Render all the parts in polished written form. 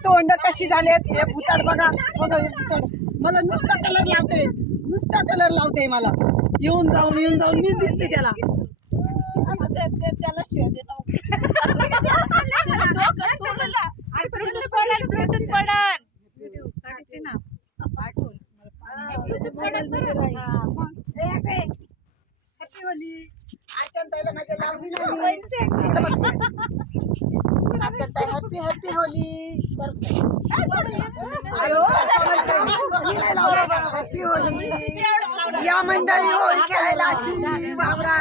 तोंड कशी झालेत हे भुताड बघा बघा हे भुताड मला नुसता कलर लावते मला येऊन जाऊन मीच दिसते त्याला हॅपी होली आजच्या ताईला माझ्या लावली नाही हॅपी होली हॅपी होली या मंडळी होळी खेळायला अशी बाबरा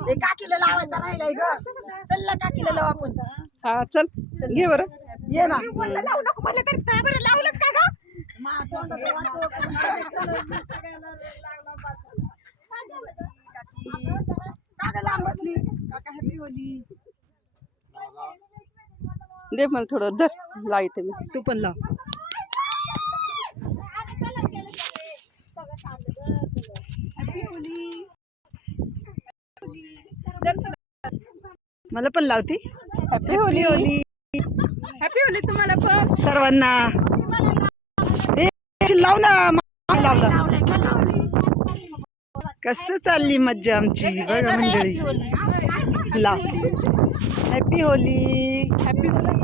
हे काकीला लावायचा नाही ग चल ना काकीला लाव आपण हा चल घे बरं ये ना लावू नको म्हणलं तरी काय बरं लावलंच का ग काका लांब बसली काका हॅपी होली दे मला थोडं धर लावते मी तू पण लाव मला पण लावती हॅपी होली हॅपी होली तुम्हाला पण सर्वांना लाव ना लावला कसं चालली मज्जा आमची बघा मंडळी लाव हॅपी होली हॅपी होली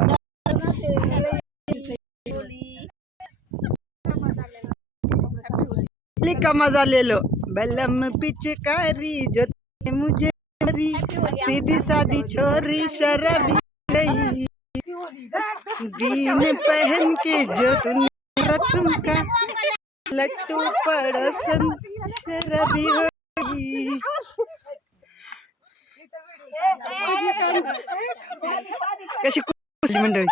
का मजा ले लो बलम पिचकारी जो मुझे सीधी सादी छोरी शराबी गई जीन पहन के जो तूने रखम का लट्टू पड़सन शराबी होगी कशी कुठली मंडळी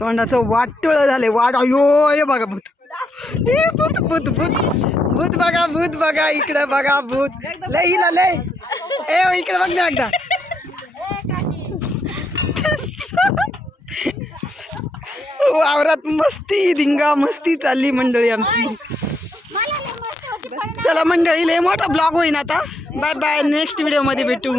तोंडाचं वाटोळ झालंय वाट अयो हे बघा भूत भूत भूत भूत भूत बघा इकडे बघा भूत लय हिला लय ए इकडे बघ ना एकदा वावरात मस्ती धिंगा मस्ती चालली मंडळी आमची चला मंडळी लय मोठा ब्लॉग होईन आता बाय बाय नेक्स्ट व्हिडिओ मध्ये भेटू